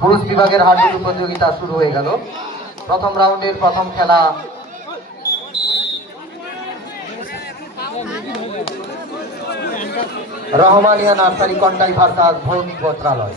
পুরুষ বিভাগের হাডুডু প্রতিযোগিতা শুরু হয়ে গেল। প্রথম রাউন্ডের প্রথম খেলা রহমানিয়া নার্সারি কন্টাই ভার্সাস ভৌমিক বস্ত্রালয়।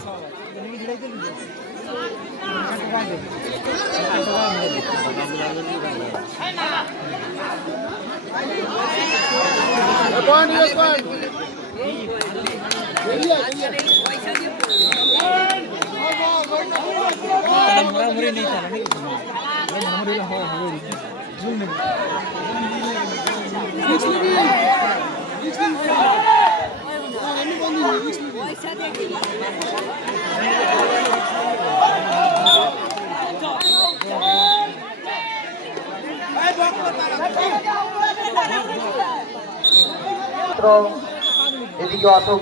এদিকে অশোক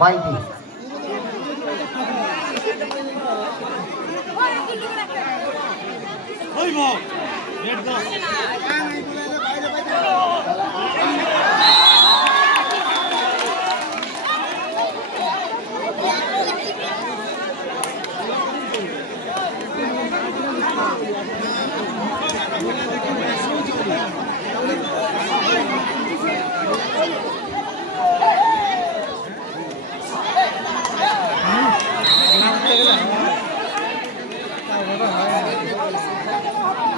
মাইতি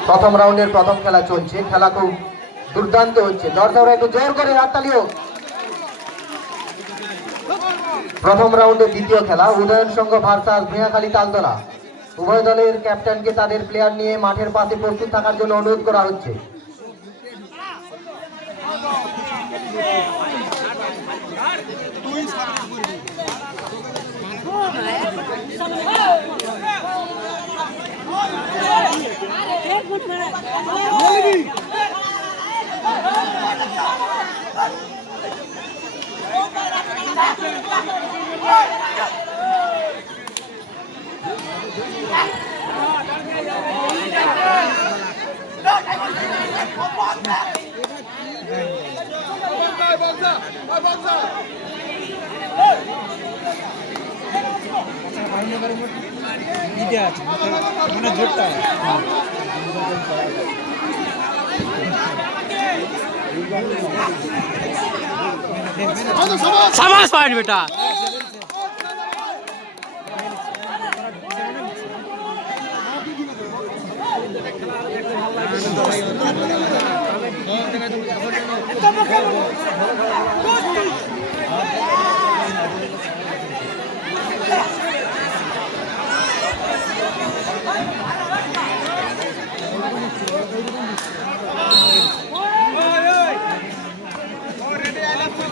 প্রথম রাউন্ডের প্রথম খেলা চলছে। খেলা খুব দুর্দান্ত হচ্ছে। দর্শকরা একটু জোর করে হাততালি হোক। প্রথম রাউন্ডের দ্বিতীয় খেলা উদয়ন সংঘ ভার্সাস ভূঁয়াখালী তালতলা। উভয় দলের ক্যাপ্টেনকে তাদের প্লেয়ার নিয়ে মাঠের পাশে প্রস্তুত থাকার জন্য অনুরোধ করা হচ্ছে। शाबाश पॉइंट बेटा।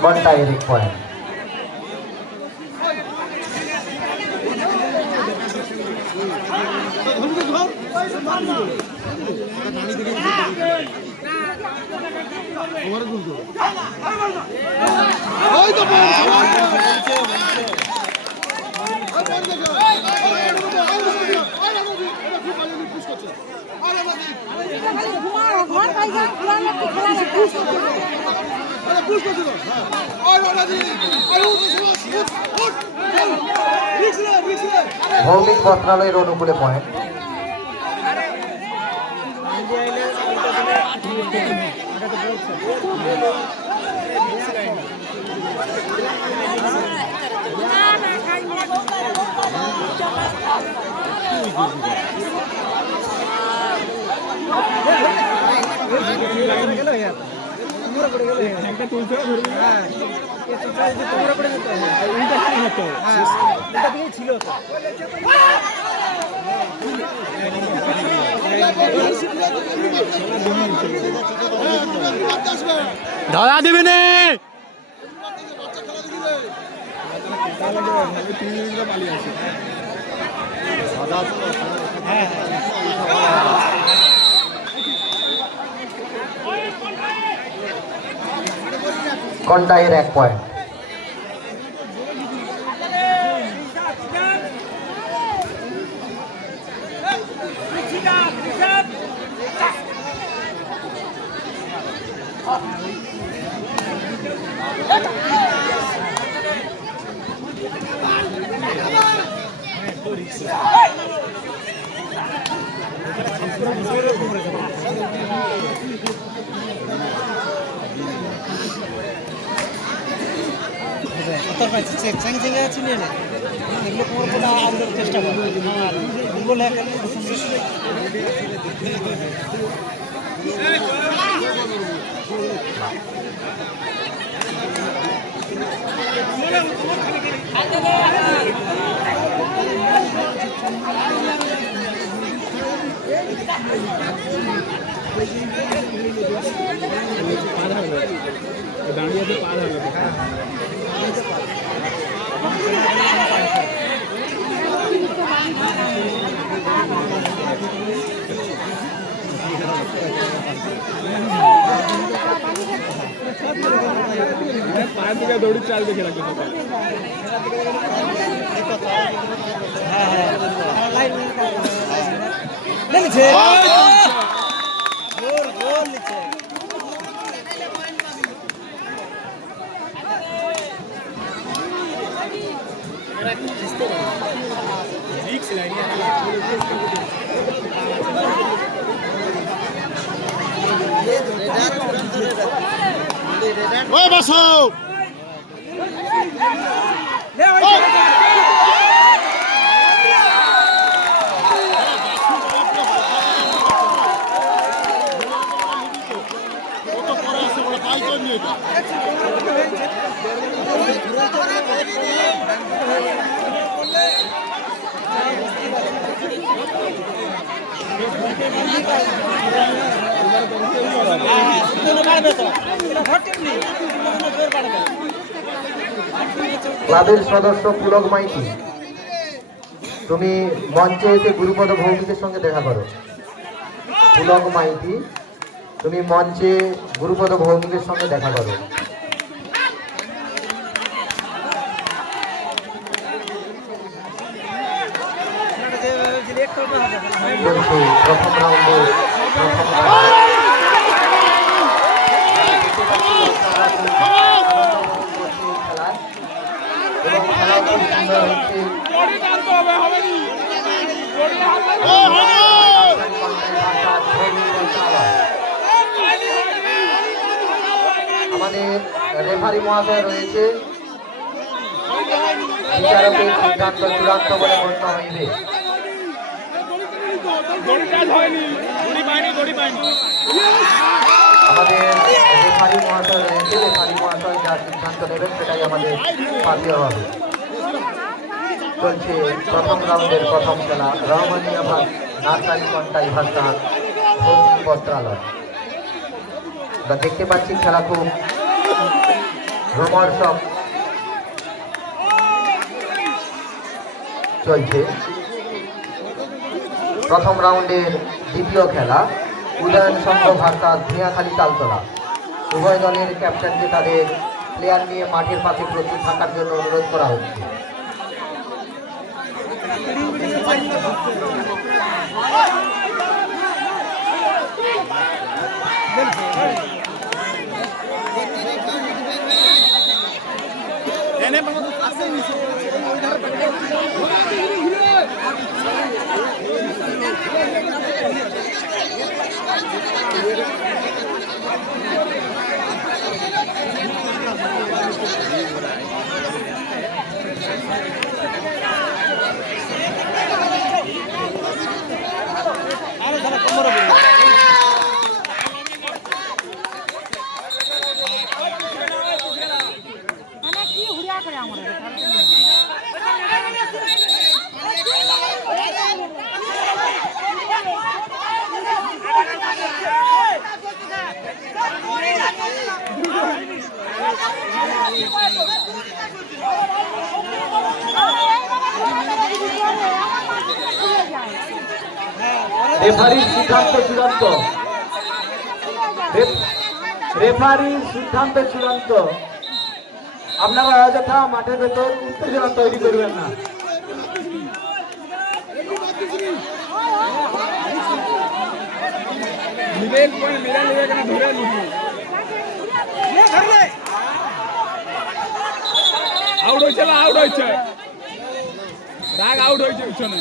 One tie एक point. ভৌমিক বস্ত্রালয়ের অনুকূলে পয়েন্ট। ধরা দেবে না। কন্টাইয়ের এক পয়েন্ট। চেষ্টা করবো দাঁড়িয়ে পা ধরবে पाँच दिखे दौड़ी चाल देखे लगे ওই বসো ক্লাবের সদস্য পুলক মাইতি, তুমি মঞ্চে এসে গুরুপদ ভৌমিকের সঙ্গে দেখা করো। পুলক মাইতি, তুমি মঞ্চে গুরুপদ ভৌমিকের সঙ্গে দেখা করো। প্রথম রাউন্ডে আমাদের রেফারি মহাশয় রয়েছে, বিচারকের সিদ্ধান্ত চূড়ান্ত বলে গণ্য হইবে। আমাদের রেফারি মহাশয় রয়েছে, রেফারি মহাশয় যা সিদ্ধান্ত নেবেন সেটাই আমাদের পালিত হবে। চলছে প্রথম রাউন্ডের প্রথম খেলা, রহমানিয়া নার্সারি কন্টাই ভার্সাস বস্ত্রালয়। আমরা দেখতে পাচ্ছি খেলা খুব রোমাঞ্চক চলছে। প্রথম রাউন্ডের দ্বিতীয় খেলা, উদয়ন সংঘ ভার্সাস ভূঁয়াখালী তালতলা। উভয় দলের ক্যাপ্টেনকে তাদের প্লেয়ার নিয়ে মাঠের পাশে প্রস্তুত থাকার জন্য অনুরোধ করা হচ্ছে। রেফারির সিদ্ধান্ত চূড়ান্ত, রেফারির সিদ্ধান্ত চূড়ান্ত। আপনারা অযথা মাঠের ভেতর উত্তেজনা তৈরি করবেন না। আউট হয়েছে না আউট হয়েছে রাগ আউট হয়েছে পিছনে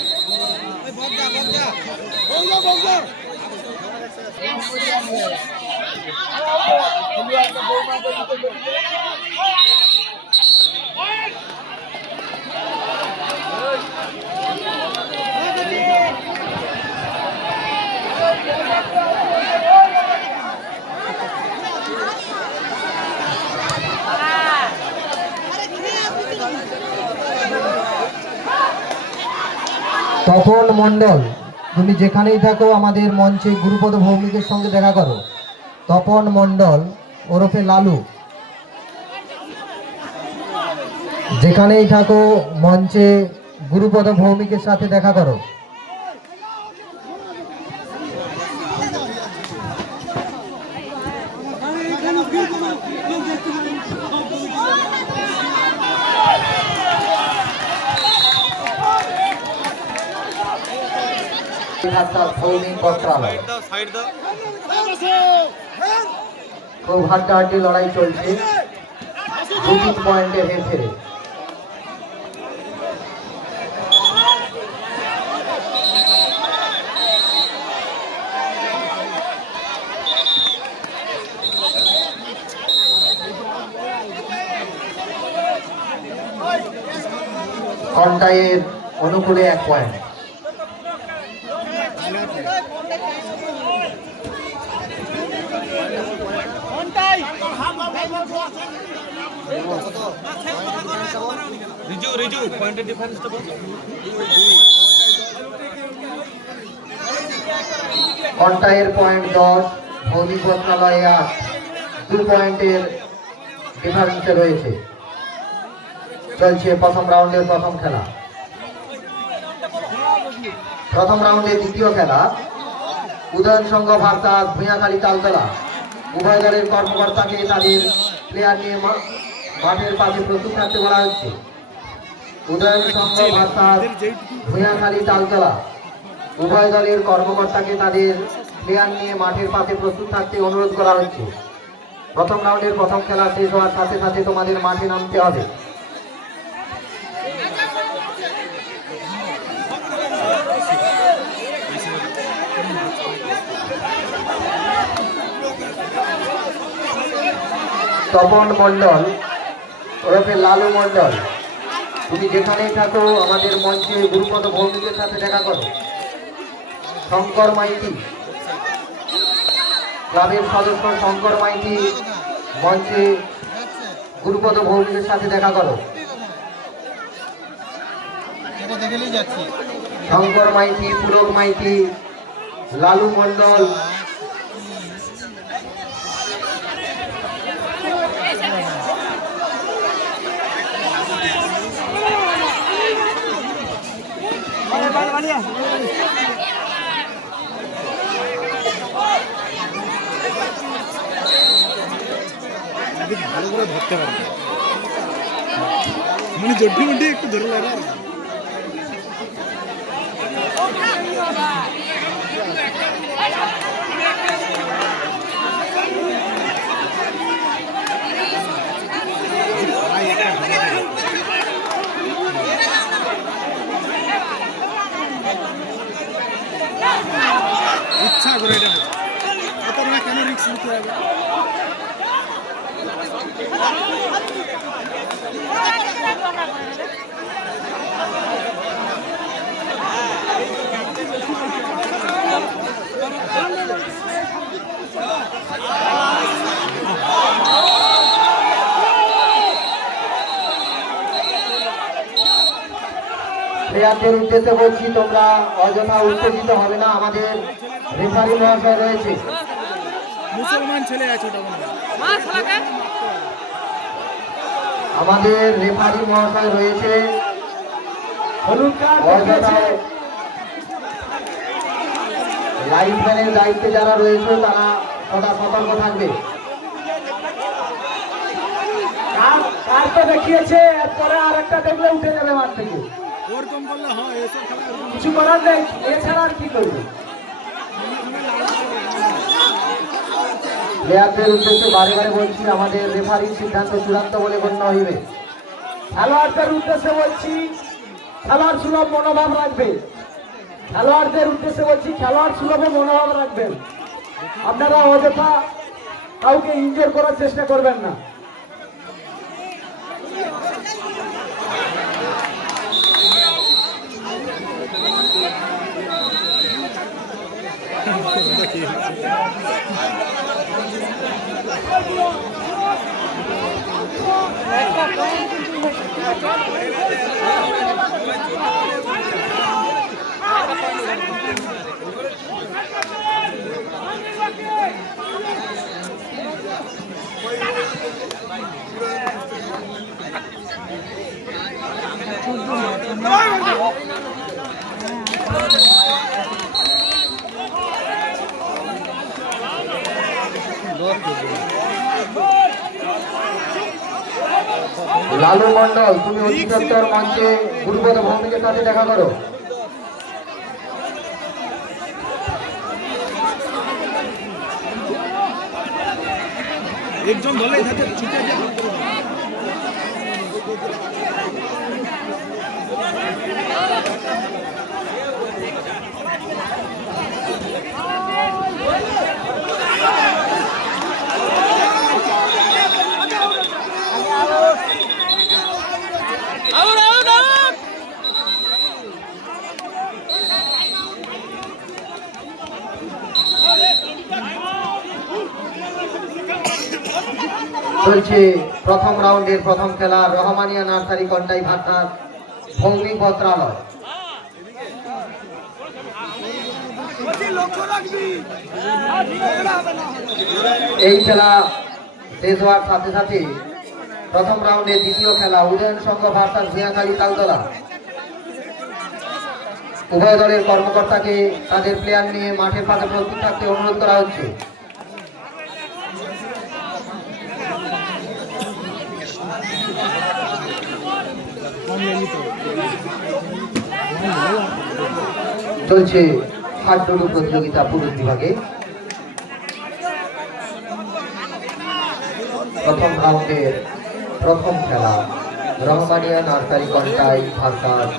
তপন মণ্ডল, তুমি যেখানেই থাকো আমাদের মঞ্চে গুরুপদ ভৌমিকের সঙ্গে দেখা করো। তপন মণ্ডল ওরফে লালু, যেখানেই থাকো মঞ্চে গুরুপদ ভৌমিকের সাথে দেখা করো। ভৌমিক বস্ত্রালয় খুব হাড্ডাহাড্ডি লড়াই চলছে, 2 পয়েন্টের হেরফেরে। কন্টাইয়ের অনুকূলে 1 পয়েন্ট। কন্টাইয়ের পয়েন্ট 10, ভৌমিক বস্ত্রালয়ে 8, 2 পয়েন্টের ডিফারেন্সে রয়েছে। চলছে প্রথম রাউন্ডের প্রথম খেলা। প্রথম রাউন্ডের দ্বিতীয় খেলা উদয়ন সংঘ ভার্সাস ভূঁইয়াখালী তালতলা। উভয় দলের কর্মকর্তাকে তাদের প্লেয়ার নিয়ে মাঠের পাশে প্রস্তুত থাকতে বলা হচ্ছে। উদয়ন সংঘ ভার্সাস ভূঁইয়াখালী তালতলা, উভয় দলের কর্মকর্তাকে তাদের প্লেয়ার নিয়ে মাঠের পাশে প্রস্তুত থাকতে অনুরোধ করা হচ্ছে। প্রথম রাউন্ডের প্রথম খেলা শেষ হওয়ার সাথে সাথে তোমাদের মাঠে নামতে হবে। তপন মণ্ডল ওরফে লালু মণ্ডল, তুমি যেখানেই থাকো আমাদের মঞ্চে গুরুপদ ভৌমিকের সাথে দেখা করো। শঙ্কর মাইতি, ক্লাবের সদস্য শঙ্কর মাইতি মঞ্চে গুরুপদ ভৌমিকের সাথে দেখা করো। শঙ্কর মাইতি, পুলক মাইতি, লালু মণ্ডল, ভালো করে ধরতে পারবে মানে জড্ডি মড্ডি একটু ধরে লাগে ইচ্ছা করে এটা আপনারা কেন রিস্ক নিতে হবে প্লেয়ারদের উদ্দেশ্যে বলছি, তোমরা অযথা উত্তেজিত হবে না। আমাদের রেফারি মহাশয় রয়েছে। মুসলমান ছেলে আছে আমাদের রেফারি মহাশয় রয়েছে। লাইফম্যানের দায়িত্বে যারা রয়েছে তারা সদা সতর্ক থাকবে। কার তো দেখিয়েছে, এরপরে আর একটা দেখলে উঠে যাবে মাঠ থেকে। ওরকম করলে হয়, এসব খেলা কিছু করার নেই, এছাড়া আর কি করবে। প্লেয়ারদের উদ্দেশ্যে বারে বারে বলছি, আমাদের রেফারির সিদ্ধান্ত চূড়ান্ত বলে গণ্য হইবে। খেলোয়াড়দের উদ্দেশ্যে বলছি, খেলোয়াড় সুলভ মনোভাব রাখবে। খেলোয়াড়দের উদ্দেশ্যে বলছি, খেলোয়াড় সুলভ মনোভাব রাখবেন। আপনারা অযথা কাউকে ইনজোর করার চেষ্টা করবেন না। লালু মন্ডল, তুমি অধিদপ্তর মঞ্চে গুরুপদ ভৌমিকের সাথে দেখা করো। একজন ধরলে ছুটে যাবে। চলছে প্রথম রাউন্ডের প্রথম খেলা, রহমানিয়া নার্সারি কন্টাই ভাটনার ভৌমিক বস্ত্রালয়। এই খেলা শেষ হওয়ার সাথে সাথে প্রথম রাউন্ডের দ্বিতীয় খেলা, উদয়ন সংঘ ভার্সাস ভূয়াখালী তালতলা। উভয় দলের কর্মকর্তাকে তাদের প্লেয়ার নিয়ে মাঠের পাশে প্রস্তুত থাকতে অনুরোধ করা হচ্ছে। চলছে হাড্ডুডু প্রতিযোগিতা পুরুষ বিভাগে। প্রথম রাউন্ডের প্রথম খেলা, রহমানিয়া নার্সারি কন্টাই ভার্সাস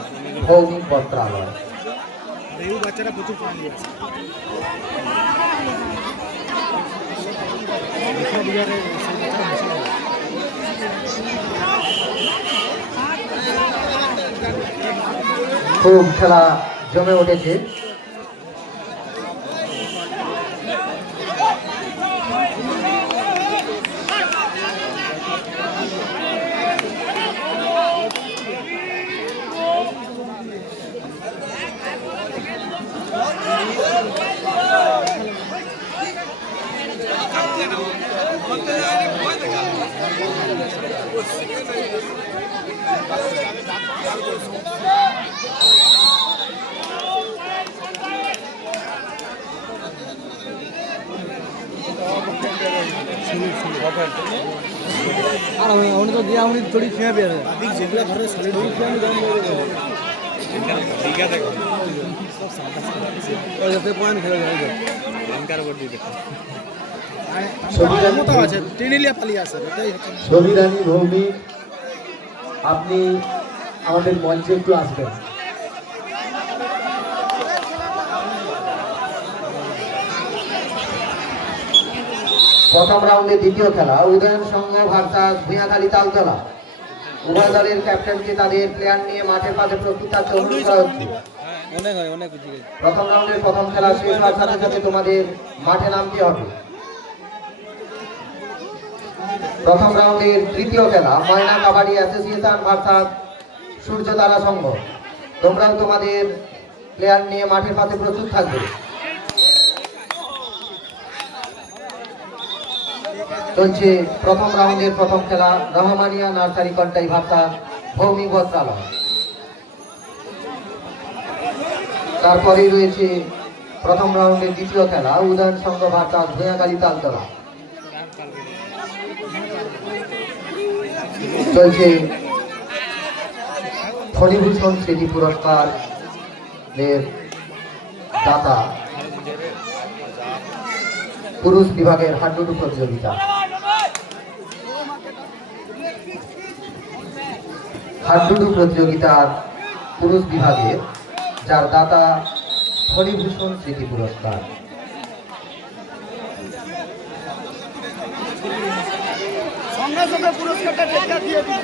ভৌমিক বস্ত্রালয়। বাচ্চারা প্রচুর পানি আছে। খুব খেলা জমে উঠেছে। আর আমি তো দিয়ে আমি থোড়ি খেয়ে বের আদিক যেগুলো ধরে সলিড হয়ে যায় গরম করে দেবো। ঠিকা দেখো সব সাদা ওই যাতে পয়েন্ট খেলে যায় এনকার উপর দিয়ে দেখো। ছবিরানী মতো আছে টেনিলিয়া পালিয়ে আছে এটাই হচ্ছে। ছবিরানী ভৌমিক, আপনি আমাদের মঞ্চে একটু আসবেন। প্রথম রাউন্ডের দ্বিতীয় খেলা, উদয়ন সংঘ ভার্সাস ভূয়াখালী তালতলা। উভয় দলের ক্যাপ্টেনকে তাদের প্লেয়ার নিয়ে মাঠের পাশে প্রস্তুত থাকতে অনুরোধ করা হচ্ছে। অনেক হয় অনেক বুঝি গেছে। প্রথম রাউন্ডের প্রথম খেলা শেষ হওয়ার সাথে সাথে তোমাদের মাঠে নামতে হবে। প্রথম রাউন্ডের তৃতীয় খেলা, ময়না কাবাডি অ্যাসোসিয়েশন ভার্সাস সূর্য তারা সংঘ। তোমরাও তোমাদের প্লেয়ার নিয়ে মাঠের পাশে প্রস্তুত থাকবে। চলছে প্রথম রাউন্ডের প্রথম খেলা, রহমানিয়া নার্সারি কন্টাই ভার্সাস ভৌমিক বস্ত্রালয়। তারপরেই রয়েছে প্রথম রাউন্ডের দ্বিতীয় খেলা, উদয়ন সংঘ ভার্সাস ভূয়াখালী তালতলা। চলছে ফণীভূষণ স্মৃতি পুরস্কার দাতা পুরুষ বিভাগের হাডুডু প্রতিযোগিতা। হাডুডু প্রতিযোগিতার পুরুষ বিভাগের যার দাতা হরিভূষণ স্মৃতি পুরস্কার। সঙ্গে সঙ্গে পুরস্কারটা দিয়ে দিন।